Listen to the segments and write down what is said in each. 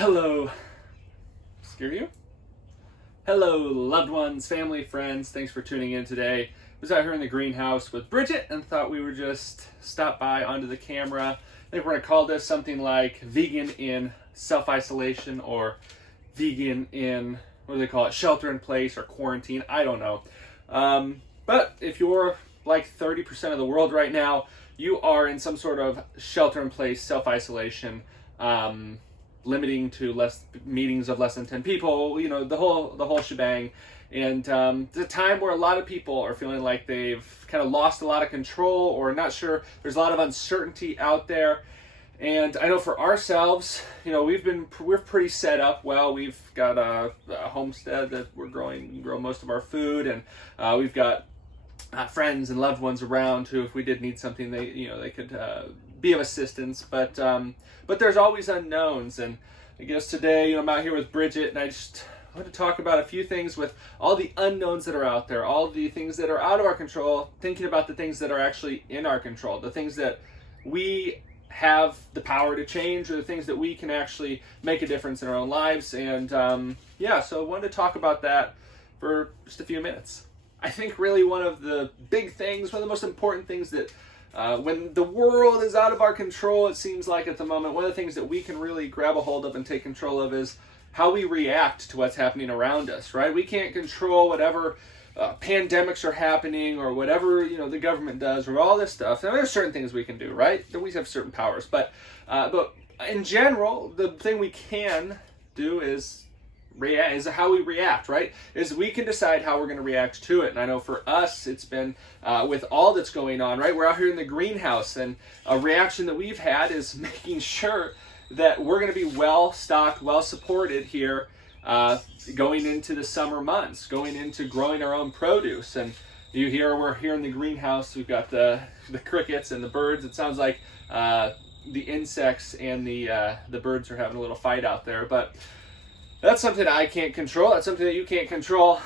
Hello. Scare you? Hello, loved ones, family, friends. Thanks for tuning in today. I was out here in the greenhouse with Bridget and thought we would just stop by onto the camera. I think we're going to call this something like vegan in self-isolation or vegan in, what do they call it, shelter in place or quarantine. I don't know. But if you're like 30% of the world right now, you are in some sort of shelter in place, self-isolation, limiting to less meetings of less than 10 people, the whole shebang. And it's a time where a lot of people are feeling like they've kind of lost a lot of control or not sure. There's a lot of uncertainty out there. And I know for ourselves, we're pretty set up well. We've got a homestead that we grow most of our food, and we've got friends and loved ones around who, if we did need something, they could be of assistance. But there's always unknowns, and I guess today, I'm out here with Bridget, and I just want to talk about a few things with all the unknowns that are out there, all the things that are out of our control, thinking about the things that are actually in our control, the things that we have the power to change, or the things that we can actually make a difference in our own lives. And so I wanted to talk about that for just a few minutes. I think really one of the big things, one of the most important things that when the world is out of our control, it seems like at the moment, one of the things that we can really grab a hold of and take control of is how we react to what's happening around us, right? We can't control whatever pandemics are happening or whatever, the government does or all this stuff. Now, there's certain things we can do, right? We have certain powers. But in general, the thing we can do is how we react, right? Is we can decide how we're going to react to it. And I know for us, it's been with all that's going on, right? We're out here in the greenhouse, and a reaction that we've had is making sure that we're going to be well stocked, well supported here, going into the summer months, going into growing our own produce. And we're here in the greenhouse. We've got the crickets and the birds. It sounds like the insects and the birds are having a little fight out there, but that's something I can't control. That's something that you can't control.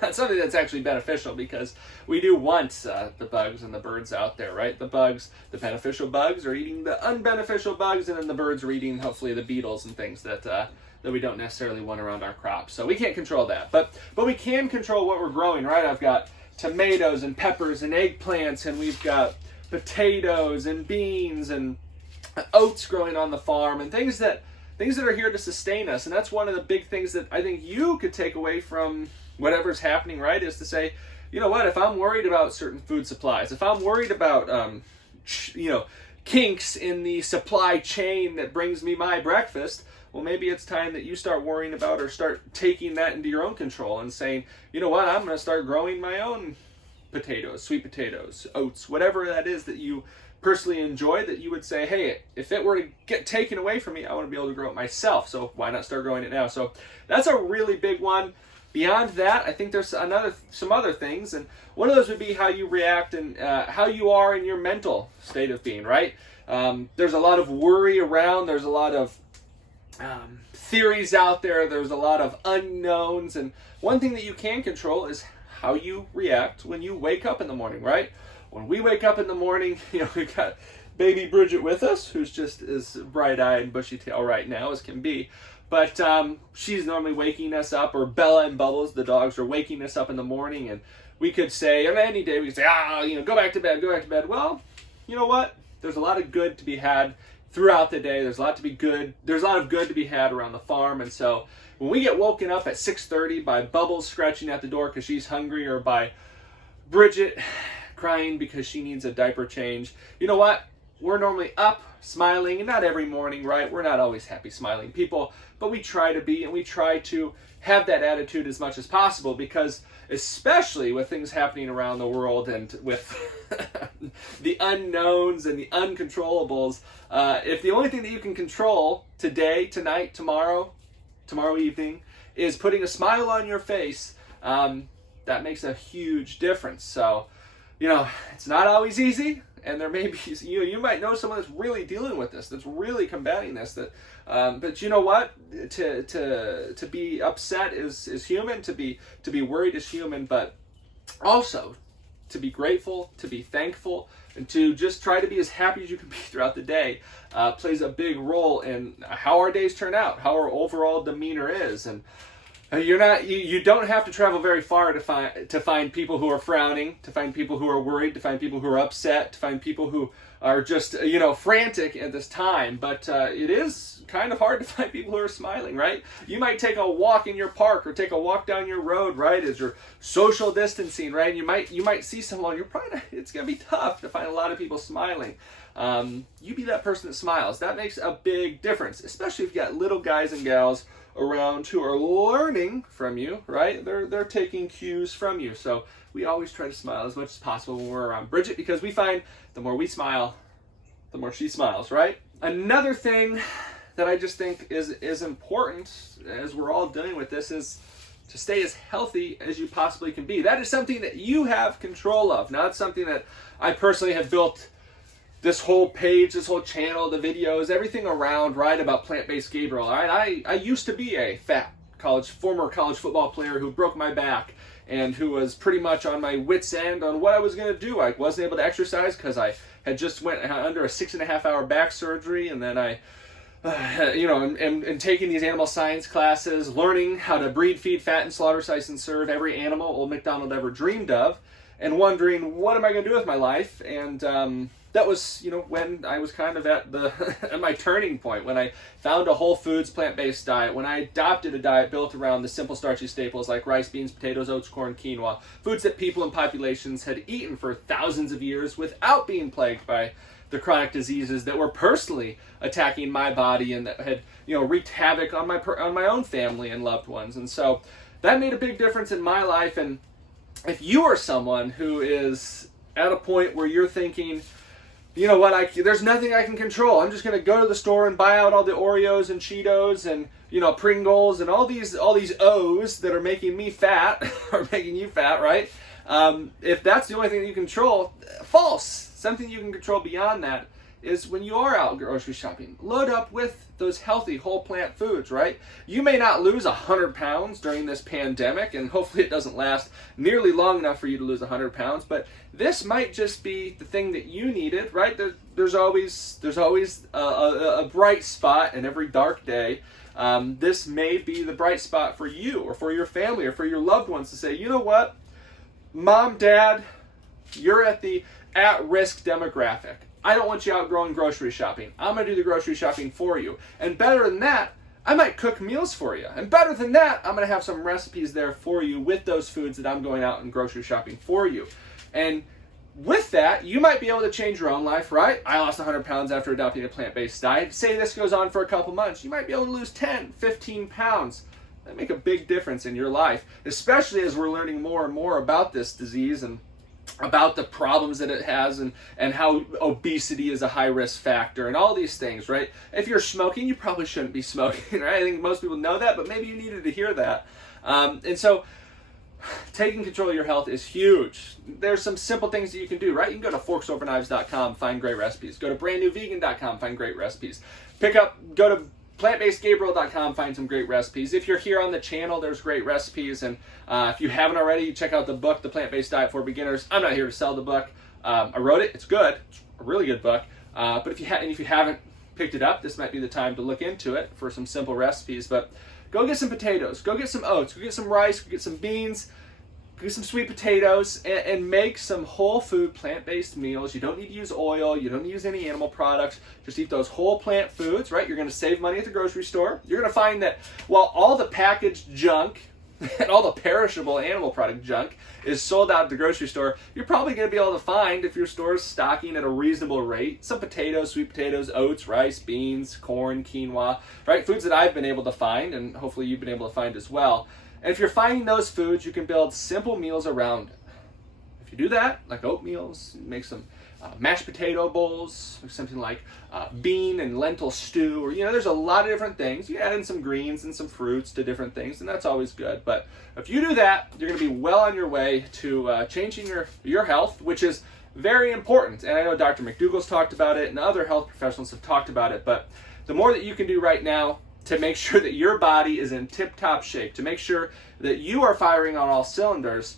That's something that's actually beneficial, because we do want the bugs and the birds out there, right? The bugs, the beneficial bugs, are eating the unbeneficial bugs, and then the birds are eating, hopefully, the beetles and things that we don't necessarily want around our crops. So we can't control that. But we can control what we're growing, right? I've got tomatoes and peppers and eggplants, and we've got potatoes and beans and oats growing on the farm, and things that are here to sustain us. And that's one of the big things that I think you could take away from whatever's happening, right? Is to say, you know what, if I'm worried about certain food supplies, if I'm worried about, kinks in the supply chain that brings me my breakfast, well, maybe it's time that you start worrying about, or start taking that into your own control and saying, you know what, I'm going to start growing my own potatoes, sweet potatoes, oats, whatever that is that you personally enjoy, that you would say, hey, if it were to get taken away from me, I want to be able to grow it myself. So why not start growing it now? So that's a really big one. Beyond that, I think there's some other things, and one of those would be how you react and how you are in your mental state of being, right? There's a lot of worry around. There's a lot of theories out there. There's a lot of unknowns, and one thing that you can control is how you react when you wake up in the morning, right? When we wake up in the morning, we've got baby Bridget with us, who's just as bright-eyed and bushy-tailed right now as can be. But she's normally waking us up, or Bella and Bubbles, the dogs, are waking us up in the morning. And we could say, any day, we could say, go back to bed, go back to bed. Well, you know what? There's a lot of good to be had throughout the day. There's a lot of good to be had around the farm. And so when we get woken up at 6:30 by Bubbles scratching at the door because she's hungry, or by Bridget crying because she needs a diaper change, you know what? We're normally up, smiling, and not every morning, right? We're not always happy, smiling people, but we try to be, and we try to have that attitude as much as possible, because especially with things happening around the world and with the unknowns and the uncontrollables, if the only thing that you can control today, tonight, tomorrow evening, is putting a smile on your face, that makes a huge difference. So, it's not always easy, and there may be, you might know someone that's really dealing with this, that's really combating this, but you know what? To be upset is human, to be worried is human, but also to be grateful, to be thankful, and to just try to be as happy as you can be throughout the day plays a big role in how our days turn out, how our overall demeanor is. And you don't have to travel very far to find people who are frowning, to find people who are worried, to find people who are upset, to find people who are just frantic at this time. But it is kind of hard to find people who are smiling, right? You might take a walk in your park or take a walk down your road, right, as you're social distancing, right? And you might see someone. It's gonna be tough to find a lot of people smiling. You be that person that smiles. That makes a big difference, especially if you got little guys and gals around who are learning from you, right? They're taking cues from you. So we always try to smile as much as possible when we're around Bridget, because we find the more we smile, the more she smiles, right? Another thing that I just think is important as we're all dealing with this is to stay as healthy as you possibly can be. That is something that you have control of, not something that I personally have built this whole page, this whole channel, the videos, everything around, right, about plant-based Gabriel. Right? I used to be a fat former college football player who broke my back and who was pretty much on my wit's end on what I was going to do. I wasn't able to exercise because I had just went under a 6.5-hour back surgery, and then I and taking these animal science classes, learning how to breed, feed, fatten, slaughter, slice, and serve every animal old MacDonald ever dreamed of, and wondering, what am I going to do with my life? And that was, when I was kind of at at my turning point, when I found a whole foods plant-based diet, when I adopted a diet built around the simple starchy staples like rice, beans, potatoes, oats, corn, quinoa, foods that people and populations had eaten for thousands of years without being plagued by the chronic diseases that were personally attacking my body and that had, wreaked havoc on my own family and loved ones. And so that made a big difference in my life. And if you are someone who is at a point where you're thinking, there's nothing I can control. I'm just going to go to the store and buy out all the Oreos and Cheetos and, Pringles and all these O's that are making me fat or making you fat, right? If that's the only thing that you control, false. Something you can control beyond that is when you are out grocery shopping, load up with those healthy whole plant foods, right? You may not lose 100 pounds during this pandemic, and hopefully it doesn't last nearly long enough for you to lose 100 pounds, but this might just be the thing that you needed, right? There's always a bright spot in every dark day. This may be the bright spot for you or for your family or for your loved ones to say, you know what, Mom, Dad, you're at the at-risk demographic. I don't want you out going grocery shopping. I'm going to do the grocery shopping for you. And better than that, I might cook meals for you. And better than that, I'm going to have some recipes there for you with those foods that I'm going out and grocery shopping for you. And with that, you might be able to change your own life, right? I lost 100 pounds after adopting a plant-based diet. Say this goes on for a couple months. You might be able to lose 10, 15 pounds. That make a big difference in your life, especially as we're learning more and more about this disease and about the problems that it has and how obesity is a high-risk factor and all these things, right? If you're smoking, you probably shouldn't be smoking, right? I think most people know that, but maybe you needed to hear that. And so taking control of your health is huge. There's some simple things that you can do, right? You can go to forksoverknives.com, find great recipes. Go to brandnewvegan.com, find great recipes. Go to plantbasedgabriel.com, find some great recipes. If you're here on the channel, there's great recipes. And if you haven't already, check out the book, The Plant-Based Diet for Beginners. I'm not here to sell the book. I wrote it. It's good. It's a really good book. But if you haven't picked it up, this might be the time to look into it for some simple recipes. But go get some potatoes. Go get some oats. Go get some rice. Go get some beans. Get some sweet potatoes and make some whole food plant-based meals. You don't need to use oil. You don't need to use any animal products. Just eat those whole plant foods, right? You're going to save money at the grocery store. You're going to find that while all the packaged junk and all the perishable animal product junk is sold out at the grocery store, you're probably going to be able to find, if your store is stocking at a reasonable rate, some potatoes, sweet potatoes, oats, rice, beans, corn, quinoa, right? Foods that I've been able to find, and hopefully you've been able to find as well. And if you're finding those foods, you can build simple meals around it. If you do that, like oatmeals, make some mashed potato bowls, or something like bean and lentil stew, or there's a lot of different things. You add in some greens and some fruits to different things, and that's always good. But if you do that, you're going to be well on your way to changing your health, which is very important. And I know Dr. McDougall's talked about it, and other health professionals have talked about it. But the more that you can do right now to make sure that your body is in tip-top shape, to make sure that you are firing on all cylinders,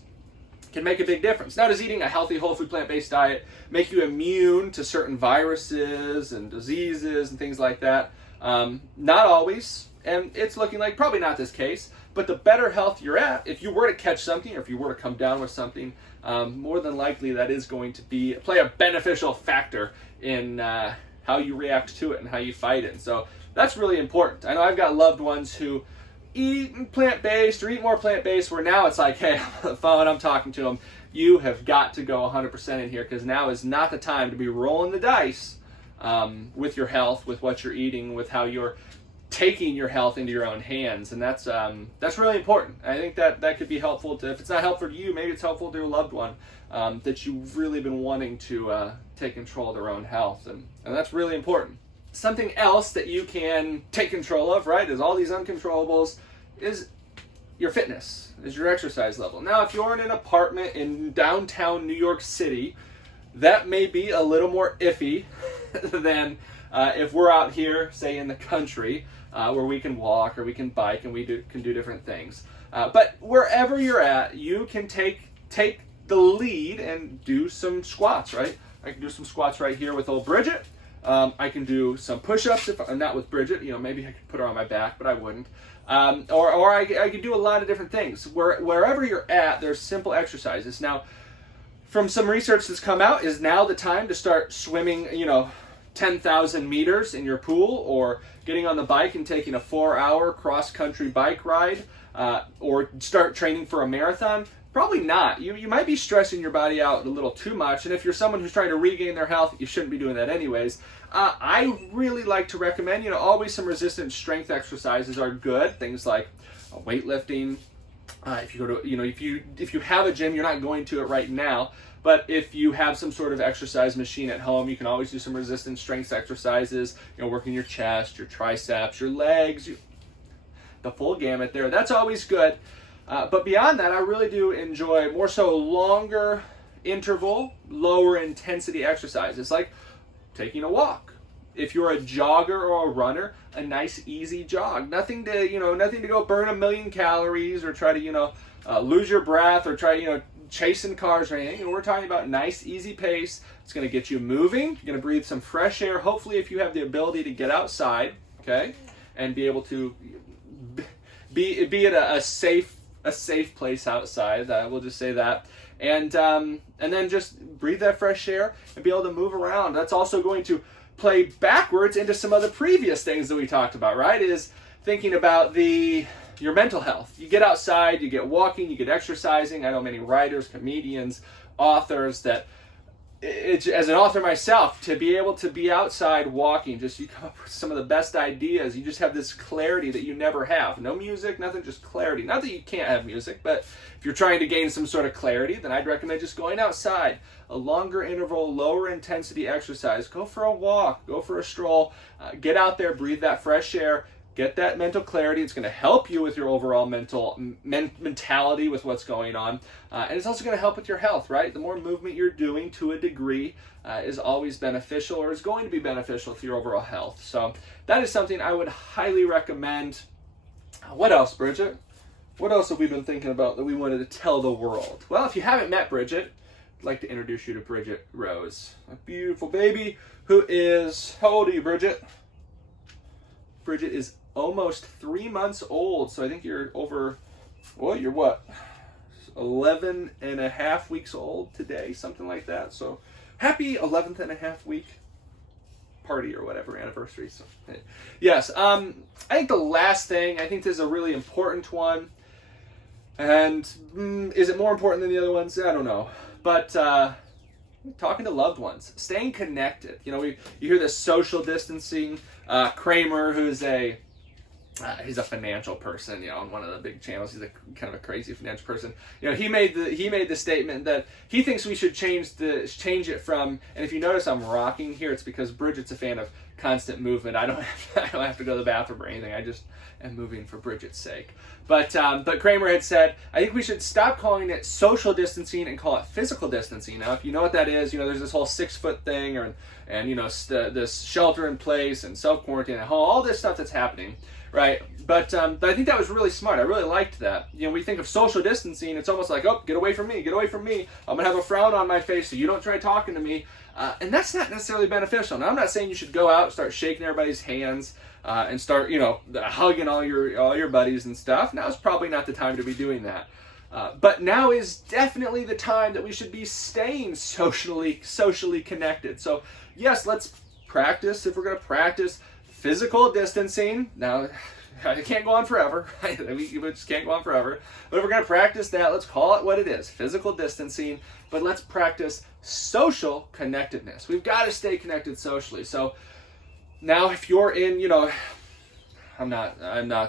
can make a big difference. Now, does eating a healthy, whole food, plant-based diet make you immune to certain viruses and diseases and things like that? Not always, and it's looking like probably not this case, but the better health you're at, if you were to catch something or if you were to come down with something, more than likely that is going to play a beneficial factor in how you react to it and how you fight it. So that's really important. I know I've got loved ones who eat plant-based or eat more plant-based, where now it's like, hey, I'm on the phone, I'm talking to them, you have got to go 100% in here, because now is not the time to be rolling the dice with your health, with what you're eating, with how you're taking your health into your own hands. And that's really important. I think that could be helpful to, if it's not helpful to you, maybe it's helpful to a loved one that you've really been wanting to take control of their own health, and that's really important. Something else that you can take control of, right, is all these uncontrollables, is your fitness, is your exercise level. Now, if you're in an apartment in downtown New York City, that may be a little more iffy than if we're out here, say in the country, where we can walk or we can bike and we can do different things. But wherever you're at, you can take the lead and do some squats, right? I can do some squats right here with old Bridgette. I can do some push-ups, if I'm not with Bridgette, maybe I could put her on my back, but I wouldn't. Or I could do a lot of different things. Wherever you're at, there's simple exercises. Now, from some research that's come out, is now the time to start swimming, 10,000 meters in your pool, or getting on the bike and taking a 4-hour cross-country bike ride, or start training for a marathon? Probably not. You might be stressing your body out a little too much, and if you're someone who's trying to regain their health, you shouldn't be doing that anyways. I really like to recommend, always some resistance strength exercises are good. Things like weightlifting. If you go to, if you have a gym, you're not going to it right now, but if you have some sort of exercise machine at home, you can always do some resistance strength exercises. Working your chest, your triceps, your legs, the full gamut there. That's always good. But beyond that, I really do enjoy more so longer interval, lower intensity exercises, like taking a walk. If you're a jogger or a runner, a nice easy jog. Nothing to go burn 1,000,000 calories or try to, lose your breath or try, chasing cars or anything. We're talking about nice, easy pace. It's going to get you moving. You're going to breathe some fresh air. Hopefully, if you have the ability to get outside, okay, and be able to be at a safe place outside. We'll just say that, and then just breathe that fresh air and be able to move around. That's also going to play backwards into some of the previous things that we talked about, right? Is thinking about your mental health. You get outside, you get walking, you get exercising. I know many writers, comedians, authors that, as an author myself, to be able to be outside walking, you come up with some of the best ideas. You just have this clarity that you never have. No music, nothing, just clarity. Not that you can't have music, but if you're trying to gain some sort of clarity, then I'd recommend just going outside. A longer interval, lower intensity exercise. Go for a walk, go for a stroll, get out there, breathe that fresh air, get that mental clarity. It's going to help you with your overall mentality with what's going on. And it's also going to help with your health, right? The more movement you're doing to a degree is always beneficial, or is going to be beneficial to your overall health. So that is something I would highly recommend. What else, Bridgette? What else have we been thinking about that we wanted to tell the world? Well, if you haven't met Bridgette, I'd like to introduce you to Bridgette Rose, a beautiful baby who is, how old are you, Bridgette? Bridgette is almost 3 months old, so I think you're you're what, 11 and a half weeks old today, something like that. So happy 11th and a half week party or whatever, anniversary. So yes, I think the last thing, I think this is a really important one, and is it more important than the other ones? I don't know, but talking to loved ones, staying connected. You hear this social distancing. Kramer, who's he's a financial person, on one of the big channels. He's kind of a crazy financial person. He made the statement that he thinks we should change it from. And if you notice, I'm rocking here. It's because Bridgette's a fan of constant movement. I don't have to go to the bathroom or anything. I just am moving for Bridgette's sake. But Kramer had said, I think we should stop calling it social distancing and call it physical distancing. Now, if you know what that is, there's this whole 6-foot thing, and this shelter in place and self-quarantine at home, all this stuff that's happening. right? But I think that was really smart. I really liked that. You know, we think of social distancing, it's almost like, oh, get away from me, get away from me. I'm going to have a frown on my face so you don't try talking to me. And that's not necessarily beneficial. Now, I'm not saying you should go out and start shaking everybody's hands and start, you know, hugging all your buddies and stuff. Now is probably not the time to be doing that. But now is definitely the time that we should be staying socially connected. So yes, let's practice, if we're going to practice physical distancing. Now, it can't go on forever, right? We just can't go on forever. But if we're going to practice that, let's call it what it is, physical distancing. But let's practice social connectedness. We've got to stay connected socially. So now if you're in, you know, I'm not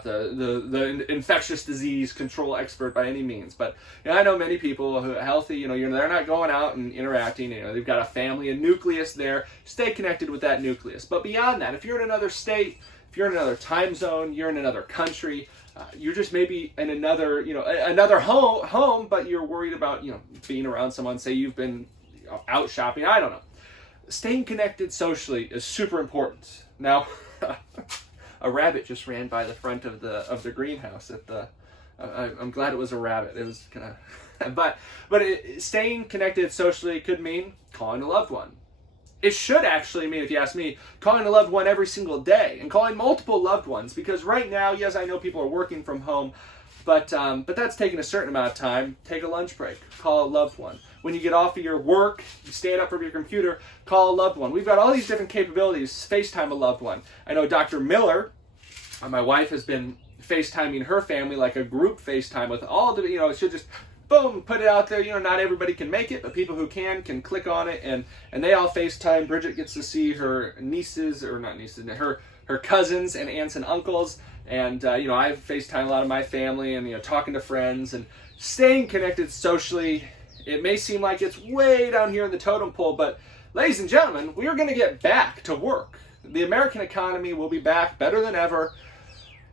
the infectious disease control expert by any means, but you know, I know many people who are healthy, you know, they're not going out and interacting, you know, they've got a family, a nucleus there. Stay connected with that nucleus. But beyond that, if you're in another state, if you're in another time zone, you're in another country, you're just maybe in another, you know, another home, but you're worried about, you know, being around someone, say you've been out shopping, I don't know. Staying connected socially is super important. Now, a rabbit just ran by the front of the greenhouse at the. I'm glad it was a rabbit. It was kind of, but staying connected socially could mean calling a loved one. It should actually mean, if you ask me, calling a loved one every single day and calling multiple loved ones. Because right now, yes, I know people are working from home, but that's taking a certain amount of time. Take a lunch break. Call a loved one. When you get off of your work, you stand up from your computer, call a loved one. We've got all these different capabilities. FaceTime a loved one. I know Dr. Miller, my wife, has been FaceTiming her family, like a group FaceTime with all the, you know, she'll just, boom, put it out there. You know, not everybody can make it, but people who can click on it, and they all FaceTime. Bridgette gets to see her nieces, or not nieces, her cousins and aunts and uncles. And, you know, I FaceTime a lot of my family and, you know, talking to friends and staying connected socially. It may seem like it's way down here in the totem pole, but ladies and gentlemen, we are going to get back to work. The American economy will be back better than ever.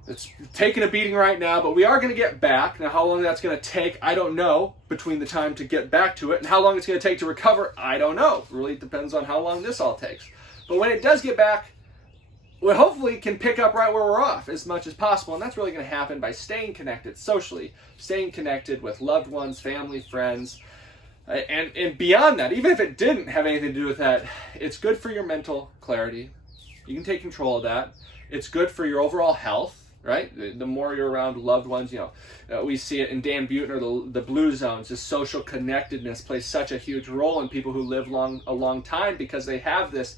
It's taking a beating right now, but we are going to get back. Now, how long that's going to take, I don't know, between the time to get back to it, and how long it's going to take to recover, I don't know. It really depends on how long this all takes. But when it does get back, we hopefully can pick up right where we're off as much as possible, and that's really going to happen by staying connected socially, staying connected with loved ones, family, friends, and beyond that. Even if it didn't have anything to do with that, it's good for your mental clarity. You can take control of that. It's good for your overall health, right? The more you're around loved ones, you know, we see it in Dan Buettner, the blue zones. This social connectedness plays such a huge role in people who live a long time, because they have this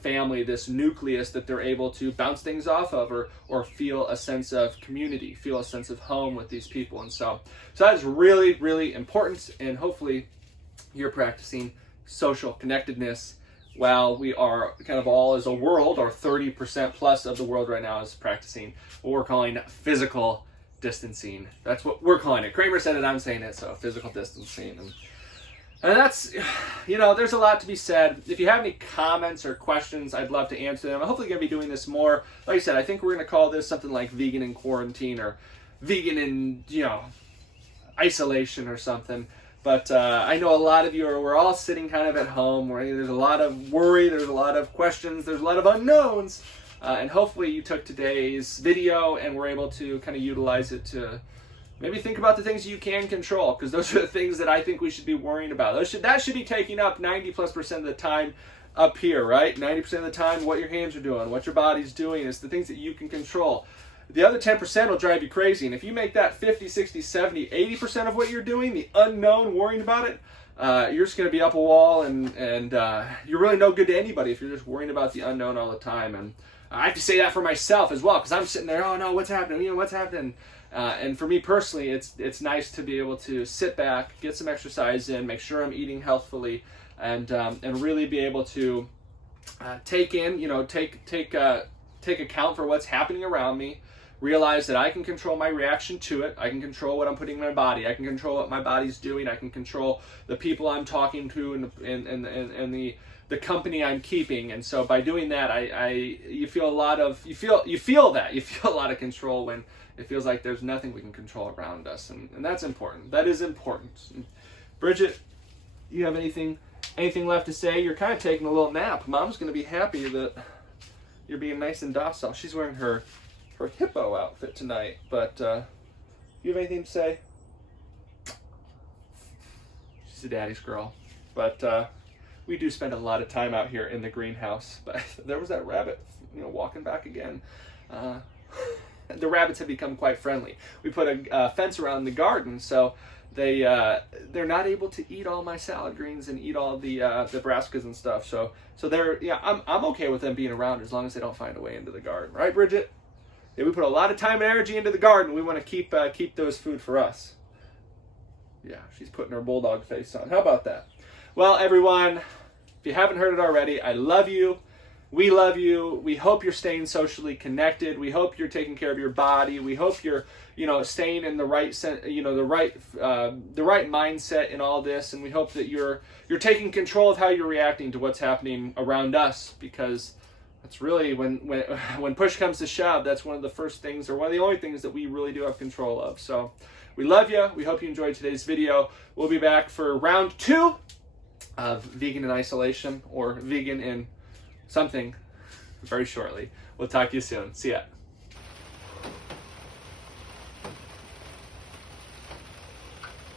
family, this nucleus that they're able to bounce things off of, or feel a sense of community, feel a sense of home with these people. And so that is really, really important, and hopefully you're practicing social connectedness while we are kind of all as a world, or 30% plus of the world right now is practicing what we're calling physical distancing. That's what we're calling it. Kramer said it, I'm saying it, so physical distancing. And that's, you know, there's a lot to be said. If you have any comments or questions, I'd love to answer them. I'm hopefully going to be doing this more. Like I said, I think we're going to call this something like vegan in quarantine, or vegan in, you know, isolation or something. But I know a lot of you we're all sitting kind of at home, where there's a lot of worry, there's a lot of questions, there's a lot of unknowns. And hopefully you took today's video and were able to kind of utilize it to maybe think about the things you can control, because those are the things that I think we should be worrying about. That should be taking up 90+% of the time up here, right? 90% of the time, what your hands are doing, what your body's doing, is the things that you can control. The other 10% will drive you crazy. And if you make that 50, 60, 70, 80% of what you're doing, the unknown, worrying about it, you're just going to be up a wall, and you're really no good to anybody if you're just worrying about the unknown all the time. And I have to say that for myself as well, because I'm sitting there, oh no, what's happening? You know, what's happening? And for me personally, it's nice to be able to sit back, get some exercise in, make sure I'm eating healthfully, and really be able to take in, you know, take account for what's happening around me. Realize that I can control my reaction to it. I can control what I'm putting in my body. I can control what my body's doing. I can control the people I'm talking to and the company I'm keeping. And so by doing that, you feel a lot of control when it feels like there's nothing we can control around us, and that's important. That is important. Bridgette, you have anything left to say? You're kind of taking a little nap. Mom's going to be happy that you're being nice and docile. She's wearing her her hippo outfit tonight. But you have anything to say? She's a daddy's girl. But we do spend a lot of time out here in the greenhouse. But there was that rabbit, walking back again. The rabbits have become quite friendly. We put a fence around the garden, so they're not able to eat all my salad greens and eat all the brassicas and stuff. So they're I'm okay with them being around as long as they don't find a way into the garden, right, Bridget? Yeah, we put a lot of time and energy into the garden. We want to keep those food for us. Yeah, she's putting her bulldog face on. How about that? Well, everyone, if you haven't heard it already, I love you. We love you. We hope you're staying socially connected. We hope you're taking care of your body. We hope you're, staying in the right the right mindset in all this. And we hope that you're taking control of how you're reacting to what's happening around us, because that's really when push comes to shove, that's one of the first things, or one of the only things that we really do have control of. So we love you. We hope you enjoyed today's video. We'll be back for round 2 of Vegan in Isolation, or Vegan in something, very shortly. We'll talk to you soon. See ya.